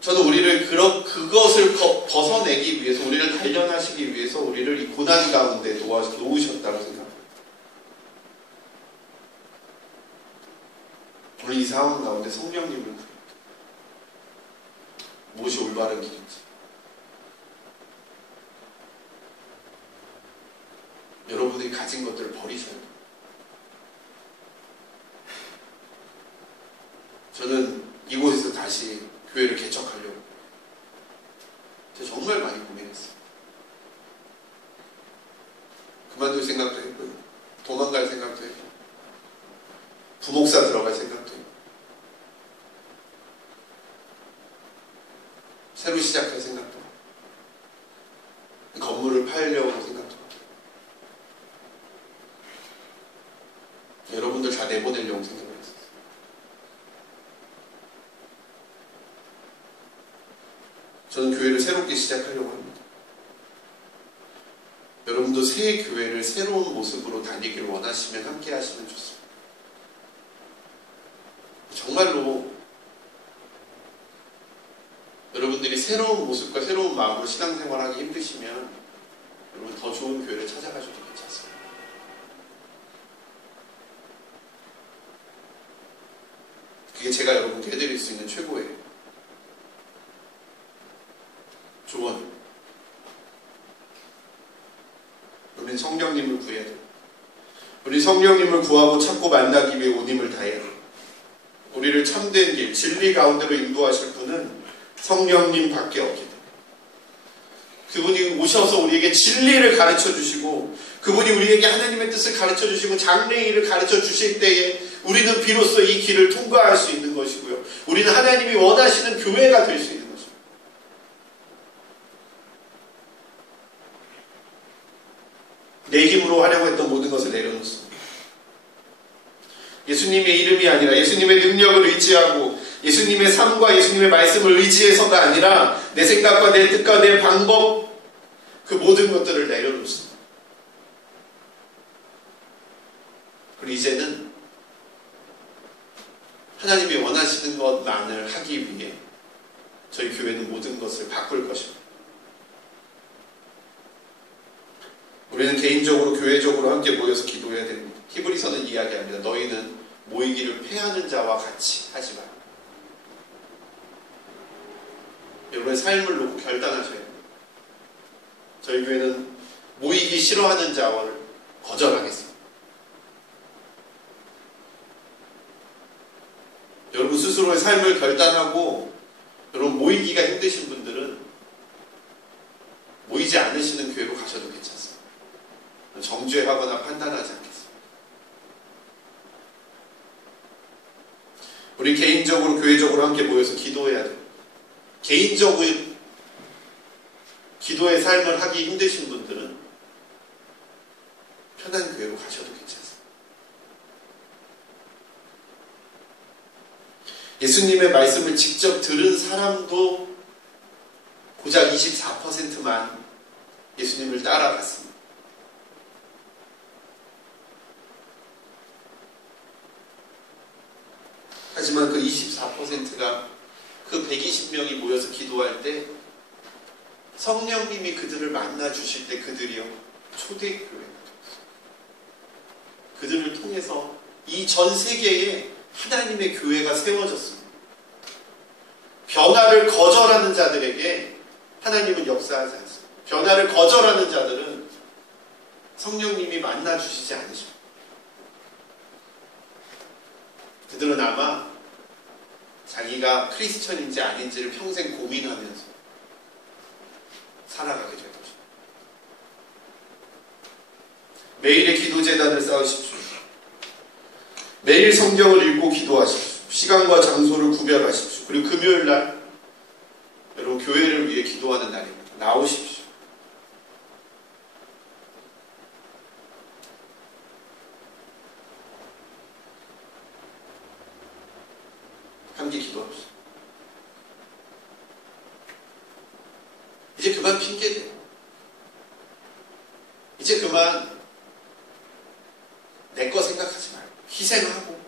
저는 우리를 그것을 벗어내기 위해서, 우리를 단련하시기 위해서 우리를 이 고난 가운데 놓으셨다고 생각합니다. 우리 이 상황 가운데 성령님을 구해요. 무엇이 올바른 길인지. 여러분이 가진 것들을 버리셔야 돼요. 저는 이곳에서 다시 교회를 개척하려고 제가 정말 많이 고민했어요. 그만둘 생각도 했고요. 도망갈 생각도 했고, 부목사 들어갈 생각도 했고, 새로 시작할 생각도 하고, 건물을 팔려고 생각도 하고, 여러분들 다 내보내려고 생각을 했었어요. 저는 교회를 새롭게 시작하려고 합니다. 여러분도 새 교회를 새로운 모습으로 다니길 원하시면 함께 하시면 좋습니다. 정말로 여러분들이 새로운 모습과 새로운 마음으로 신앙생활하기 힘드시면 여러분 더 좋은 교회를 찾아가셔도 괜찮습니다. 그게 제가 여러분께 해드릴 수 있는 최고의 조언입니다. 우리는 성령님을 구해야 돼요. 우리 성령님을 구하고 찾고 만나기 위해 온 힘을 다해야 돼요. 우리를 참된 길, 진리 가운데로 인도하실 분은 성령님밖에 없기 때문에, 그분이 오셔서 우리에게 진리를 가르쳐 주시고, 그분이 우리에게 하나님의 뜻을 가르쳐 주시고 장래일을 가르쳐 주실 때에 우리는 비로소 이 길을 통과할 수 있는 것이고요. 우리는 하나님이 원하시는 교회가 될 수 있는 것입니다. 내 힘으로 하려고 했던 모든 것을 내려놓습니다. 예수님의 이름이 아니라 예수님의 능력을 의지하고 예수님의 삶과 예수님의 말씀을 의지해서가 아니라 내 생각과 내 뜻과 내 방법, 그 모든 것들을 내려놓습니다. 그리고 이제는 하나님이 원하시는 것만을 하기 위해 저희 교회는 모든 것을 바꿀 것입니다. 우리는 개인적으로 교회적으로 함께 모여서 기도해야 됩니다. 히브리서는 이야기합니다. 너희는 모이기를 패하는 자와 같이 하지 마라. 여러분의 삶을 놓고 결단하셔야 됩니다. 저희 교회는 모이기 싫어하는 자와를 거절하겠습니다. 여러분 스스로의 삶을 결단하고 여러분 모이기가 힘드신 분들은 모이지 않으시는 교회로 가셔도 괜찮습니다. 정죄하거나 판단하지 않겠습니다. 우리 개인적으로 교회적으로 함께 모여서 기도해야 돼요. 개인적으로 기도의 삶을 하기 힘드신 분들은 편한 교회로 가셔도 괜찮습니다. 예수님의 말씀을 직접 들은 사람도 고작 24%만 예수님을 따라갔습니다. 하지만 그 24%가 그 120명이 모여서 기도할 때 성령님이 그들을 만나 주실 때 그들이요 초대교회가 되었어요. 그들을 통해서 이 전 세계에 하나님의 교회가 세워졌습니다. 변화를 거절하는 자들에게 하나님은 역사하지 않습니다. 변화를 거절하는 자들은 성령님이 만나 주시지 않으십니다. 그들은 아마 자기가 크리스천인지 아닌지를 평생 고민하면서 살아가게 될 것입니다. 매일의 기도재단을 쌓으십시오. 매일 성경을 읽고 기도하십시오. 시간과 장소를 구별하십시오. 그리고 금요일날 여러분 교회를 위해 기도하는 날입니다. 나오십시오. 함께 기도합시다. 이제 그만 핑계대요. 이제 그만 내 거 생각하지 말고 희생하고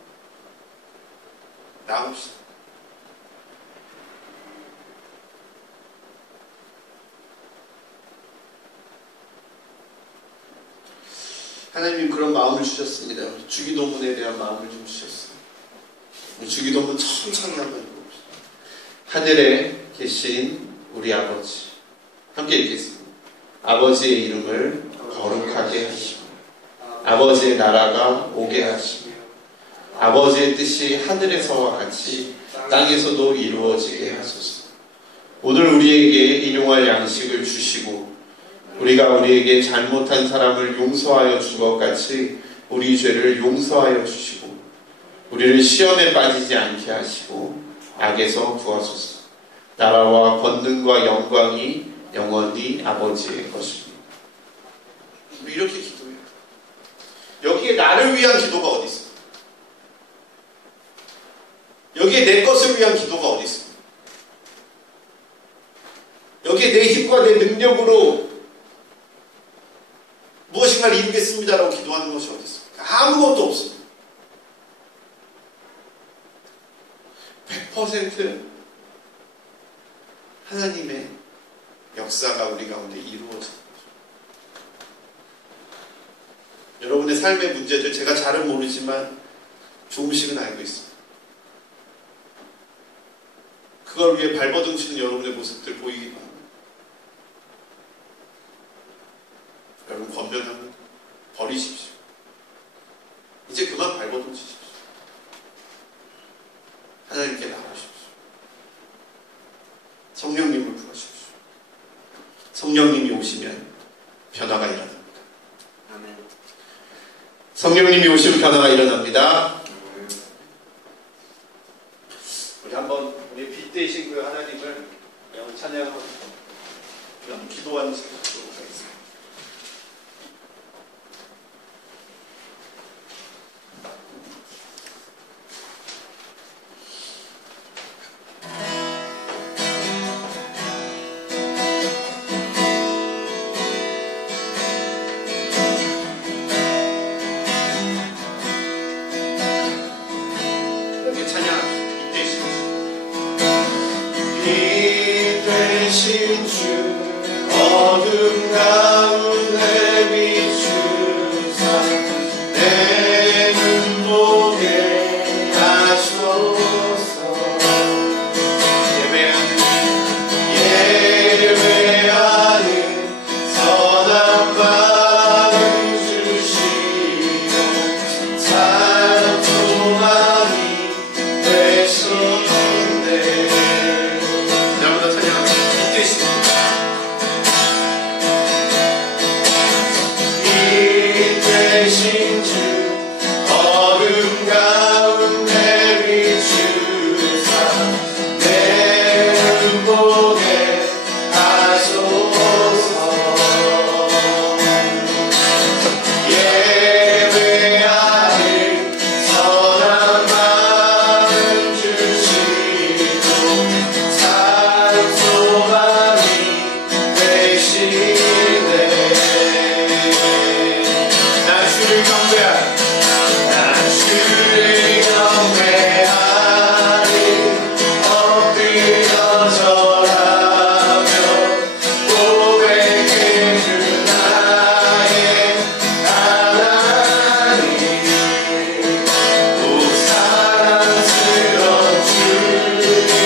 나옵시다. 하나님 그런 마음을 주셨습니다. 주기도문에 대한 마음을 좀 주셨어요. 주기도문 천천히 한번 읽어봅시다. 하늘에 계신 우리 아버지, 함께 읽겠습니다. 아버지의 이름을 거룩하게 하시고 아버지의 나라가 오게 하시며 아버지의 뜻이 하늘에서와 같이 땅에서도 이루어지게 하소서. 오늘 우리에게 일용할 양식을 주시고 우리가 우리에게 잘못한 사람을 용서하여 준 것 같이 우리 죄를 용서하여 주시고 우리를 시험에 빠지지 않게 하시고 악에서 구하소서. 나라와 권능과 영광이 영원히 아버지의 것입니다. 우리 이렇게 기도해요. 여기에 나를 위한 기도가 어디 있어요? 여기에 내 것을 위한 기도가 어디 있어요? 여기에 내 힘과 내 능력으로 무엇인가를 이루겠습니다라고 기도하는 것이 어디 있어요? 아무것도 없습니다. 100% 하나님의 역사가 우리 가운데 이루어집니다. 여러분의 삶의 문제들 제가 잘은 모르지만 조금씩은 알고 있습니다. 그걸 위해 발버둥치는 여러분의 모습들 보이기 바랍니다. 여러분 권면합니다. 버리십시오. 이제 그만 발버둥치십시오. 하나님께 나오십시오. 성령님을 부르십시오. 성령님이 오시면 변화가 일어납니다. 아멘. 성령님이 오시면 변화가 일어납니다. 우리 한번 우리 빗대신 그 하나님을 한번 찬양하고 한번 기도하는 시간 갖도록 하겠습니다. 되신 주 어둠 가운데 비추사 내 눈 보게 하소서. 예배하는 선한 마음 주시고 찬송 많이 되시네. 나보다 찬양 이 되신 주 어둠 가운데 비추사 내 눈 보게 하소서. 예배하는 선한 마음 주시고 찬송 많이 되시네. 난 주를 경배하리 엎드려 절하며 고백해 주 나의 하나님. 오 사랑스러운 주님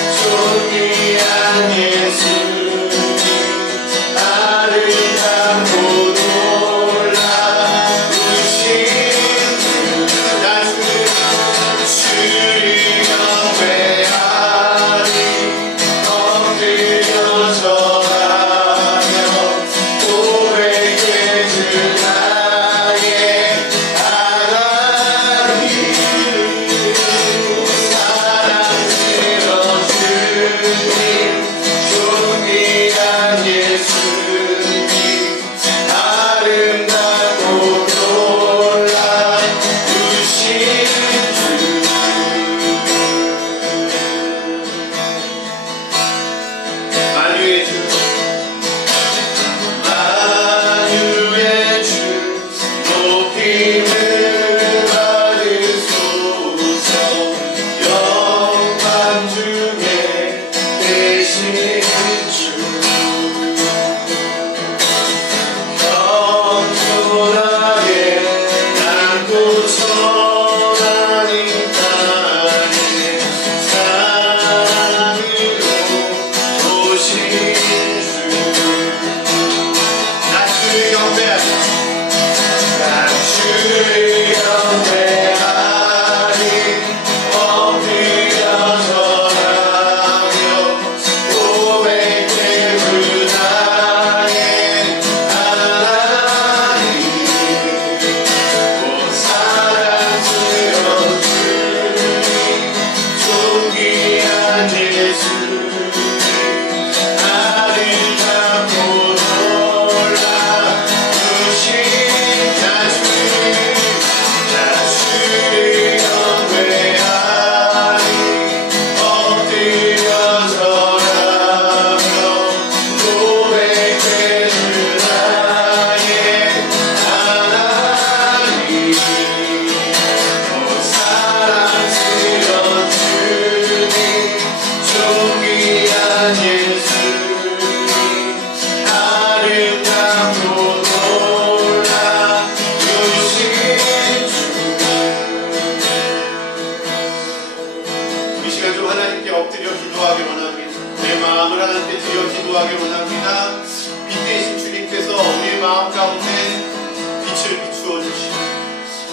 존귀한 예수님 아름답고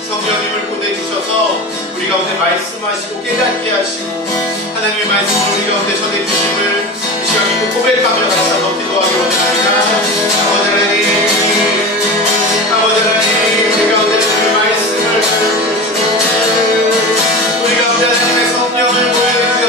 성령님을 보내주셔서 우리 가운데 말씀하시고 깨닫게 하시고 하나님의 말씀을 우리 가운데 전해주심을 이 시간 믿고 고백하며 다시 한번 기도하기 원합니다. 아버지 하나님 우리 가운데 주의 말씀을 우리 가운데 하나님의 성령을 보여주시고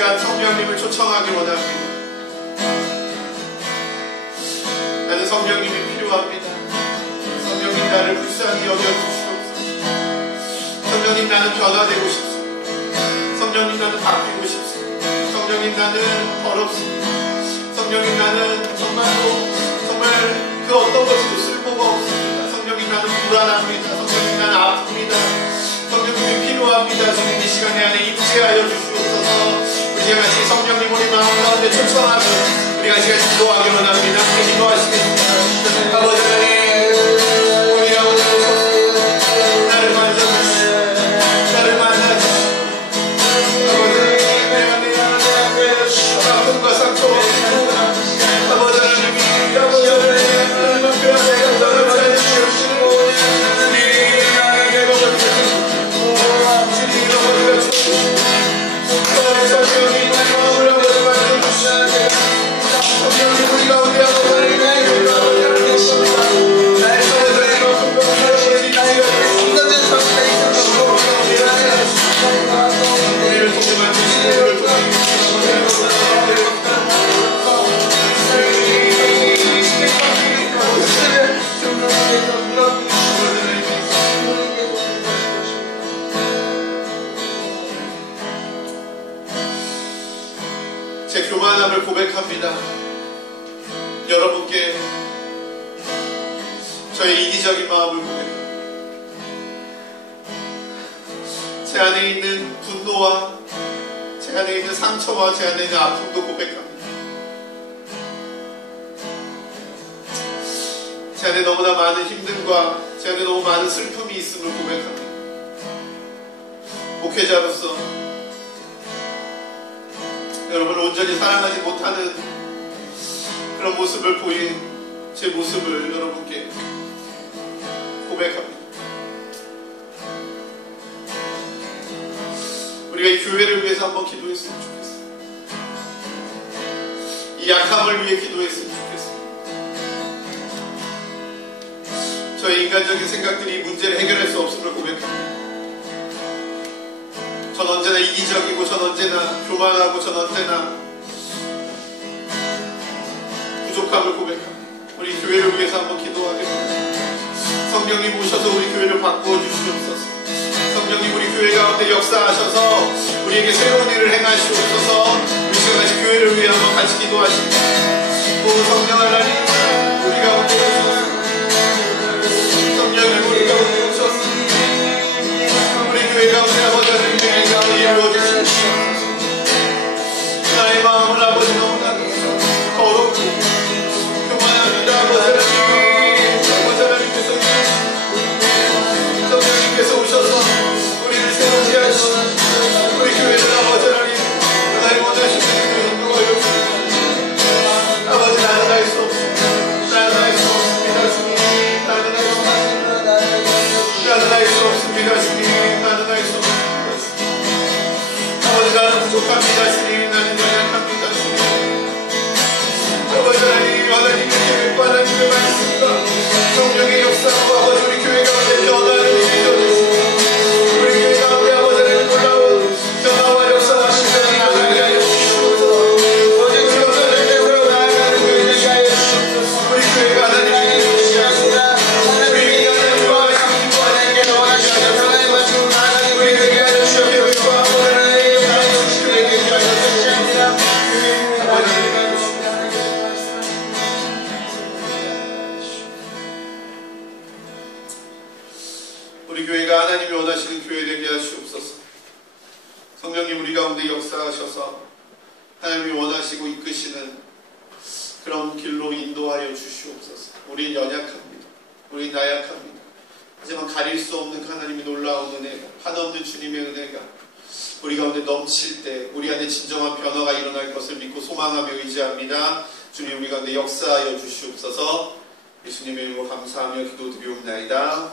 시간 성령님을 초청하기 원합니다. 나는 성령님이 필요합니다. 성령님 나를 불쌍히 여겨주시옵소서. 성령님 나는 변화되고 싶습니다. 성령님 나는 바뀌고 싶습니다. 성령님 나는 더럽습니다. 성령님 나는 정말 그 어떤 것에도 쓸모가 없습니다. 성령님 나는 불안합니다. 성령님 나는 아픕니다. 성령님이 필요합니다. 주님 이 시간에 안에 임재하여 주시옵소서. 우리 같이 성령님 우리 마음 가운데 초청하며 우리 같이 기도하기 원합니다. 함께 기도하시겠습니다. 아버지 하나님 우리 아버지 나를 만져주시오. 나를 만나주시오. 아버지 하나님 내 안에 아픔과 상처와 아버지 하나님이 아버지 하나님 앞에 나를 찾으시옵시고 제 교만함을 고백합니다. 여러분께 저의 이기적인 마음을 고백합니다. 제 안에 있는 분노와 제 안에 있는 상처와 제 안에 있는 아픔도 고백합니다. 제 안에 너무나 많은 힘듦과 제 안에 너무 많은 슬픔이 있음을 고백합니다. 목회자로서 여러분을 온전히 사랑하지 못하는 그런 모습을 보인 제 모습을 여러분께 고백합니다. 우리가 이 교회를 위해서 한번 기도했으면 좋겠어요. 이 약함을 위해 기도했으면 좋겠어요. 저의 인간적인 생각들이 이 문제를 해결할 수 없음을 고백합니다. 전 언제나 이기적이고 전 언제나 교만하고 전 언제나 부족함을 고백합니다. 우리 교회를 위해서 한번 기도하겠습니다. 성령님 오셔서 우리 교회를 바꾸어 주시옵소서. 성령님 우리 교회 가운데 역사하셔서 우리에게 새로운 일을 행하시옵소서. 우리 같이 교회를 위해 한번 같이 기도하십니다. 오 성령 하나님 우리 가운데 오셔서 성령님 우리 가운데 오셔서 우리 교회 가운데 아버지 하나님의 일을 이루어주시옵소서. 나의 마음을 아버지 너무나 거룩고 교만합니다. 아버지 하나님께서 성령님께서 오셔서 우리를 새롭게 하시고 우리 교회를 아버지 하나님 하나님 원하시는 일을 인도하여 주옵소서. 아버지 나는 할 수 없습니다. 나는 할 수 없습니다. 주님 나는 할 수 없습니다. 나는 할 수 없습니다. 주님 나는 할 수 없습니다. 아버지 나는 부족합니다. 주님 나는 연약합니다. 주님 아버지 하나님의 계획과 하나님의 말씀과 성령의 역사로 아버지 우리 교회 가운데 변화를 이루어주시고 우리 교회 가운데 아버지 하나님 놀라운 변화와 역사하시는 나가게 하여 주시옵소서. 우리 교회를 나아가는 교회를 하여 주시옵소서. 우리 교회가 하나님의 교회이시옵소서. 우리 교회가 하나님과 하나님께 원하시옵소서. 우리 교회가 하나님의 교회와 하나님의 교회에게 하여 주시옵소서. 우리 교회가 하나님이 원하시는 교회 되게 하시옵소서. 성령님 우리 가운데 역사하셔서 하나님이 원하시고 이끄시는 그런 길로 인도하여 주시옵소서. 우린 연약합니다. 우린 나약합니다. 하지만 가릴 수 없는 하나님의 놀라운 은혜가 한없는 주님의 은혜가 우리 가운데 넘칠 때 우리 안에 진정한 변화가 일어날 것을 믿고 소망하며 의지합니다. 주님 우리 가운데 역사하여 주시옵소서. 예수님의 이름으로 감사하며 기도드리옵나이다.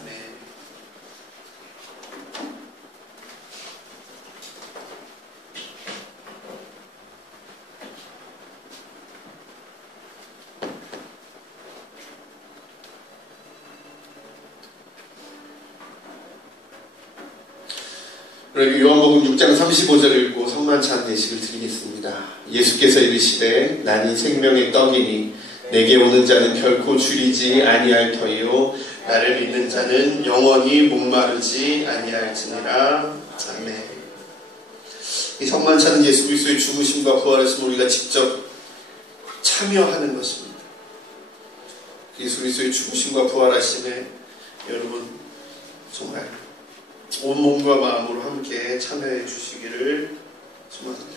아멘. 그러니 요한복음 6장 35절을 읽고 성만찬 예식을 드리겠습니다. 예수께서 이르시되 나니 생명의 떡이니 내게 오는 자는 결코 줄이지 아니할 터이요 나를 믿는 자는 영원히 목마르지 아니할지니라. 아멘. 이 성만찬은 예수 그리스도의 죽으심과 부활하심을 우리가 직접 참여하는 것입니다. 예수 그리스도의 죽으심과 부활하심에 여러분 정말 온몸과 마음으로 함께 참여해 주시기를 소망합니다.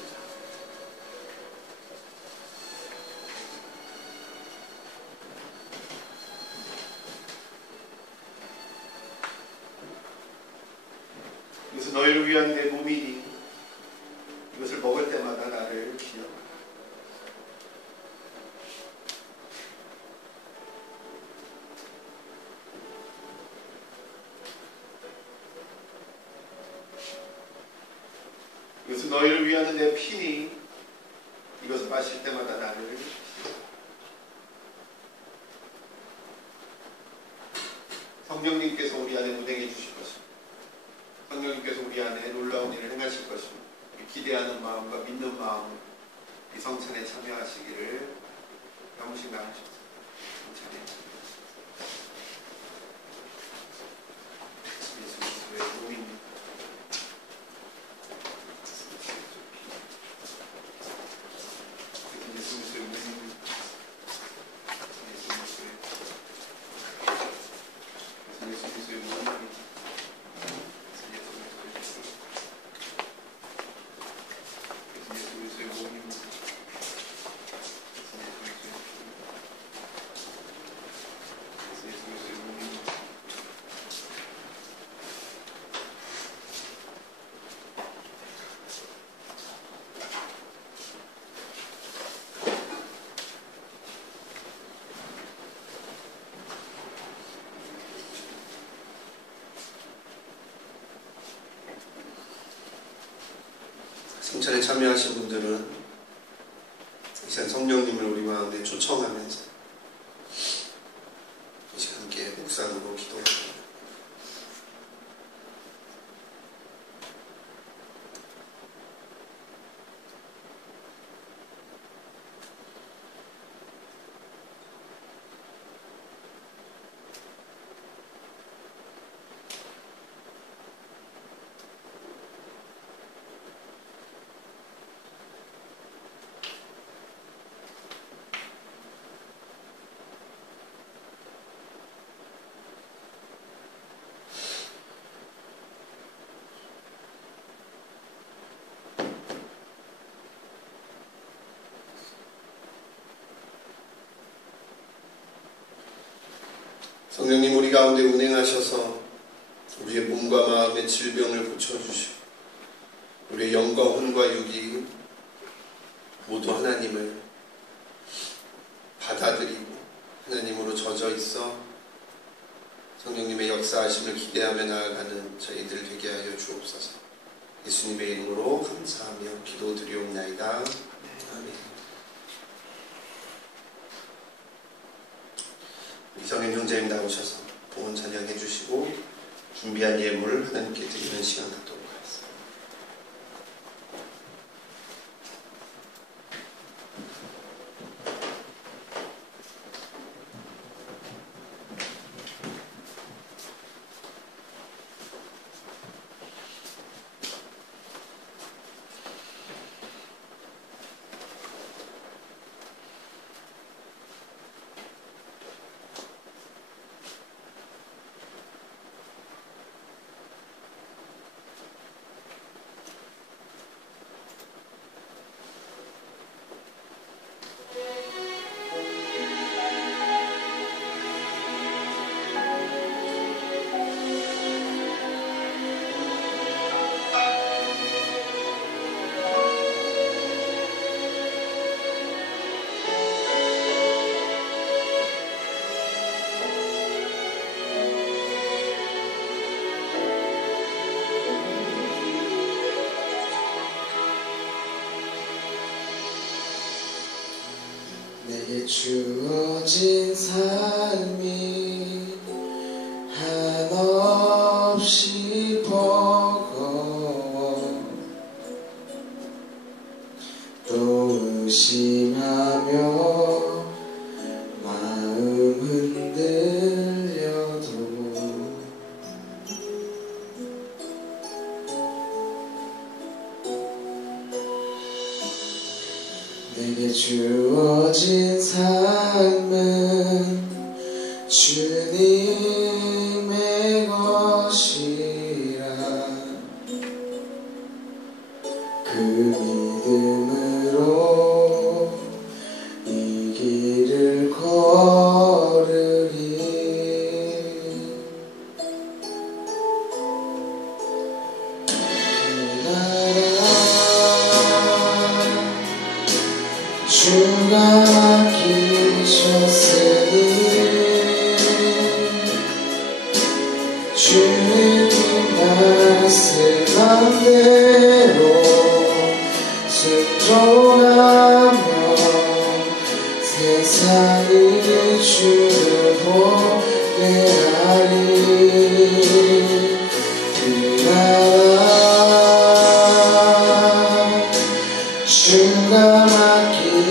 이것은 너희를 위한 내 몸이니 이것을 먹을 때마다 나를 기념하라. 이것은 너희를 위하는 내 피니 이것을 마실 때마다 나를 기념하라. 성령님께서 우리 안에 운행해 주실 것입니다. 성령님께서 우리 안에 놀라운 일을 행하실 것입니다. 기대하는 마음과 믿는 마음으로 이 성찬에 참여하시기를 영식 나누십시오. 성찬에 예수 그리스도의 몸입니다. 예수 그리스도의 몸입니다. 예수 그리스도의 몸입니다. 성찬에 참여하신 분들은 이 시간 성령님을 우리 마음에 초청하면서 이 시간 함께 묵상으로 기도합니다. 성령님 우리 가운데 운행하셔서 우리의 몸과 마음의 질병을 고쳐주시고 우리의 영과 혼과 육이 모두 하나님을 받아들이고 하나님으로 젖어 있어 성령님의 역사하심을 기대하며 나아가는 저희들 되게 하여 주옵소서. 예수님의 이름으로 감사하며 기도드리옵나이다. 아멘. 이성현 형제님 나오셔서 봉헌 찬양해 주시고 준비한 예물 하나님께 드리는 시간 갖도록 하겠습니다. 내게 주어진 삶이 한없이 버거워 내게 주어진 삶은 주님의 것이라 그 믿음으로 이 길을 걸으리 주가 맡기셨으니 주님 말씀한대로 순종하며 세상이 주를 보게 하리 이 나라 주가 맡기셨으니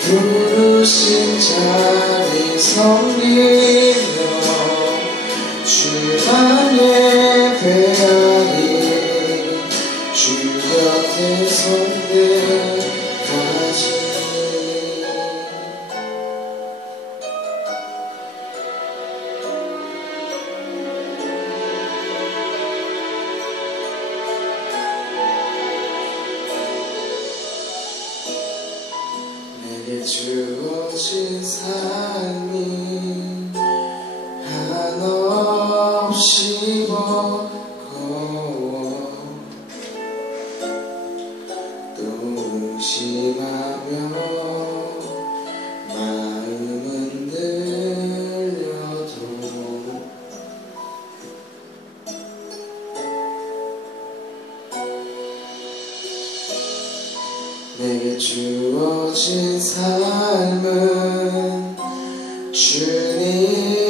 부르신 자리 섬기며 주만 예배하니 주 곁에 손들까지 내게 주어진 삶이 한없이 버거워 또 의심하며 마음은 들려도 내게 주어진 삶은 주님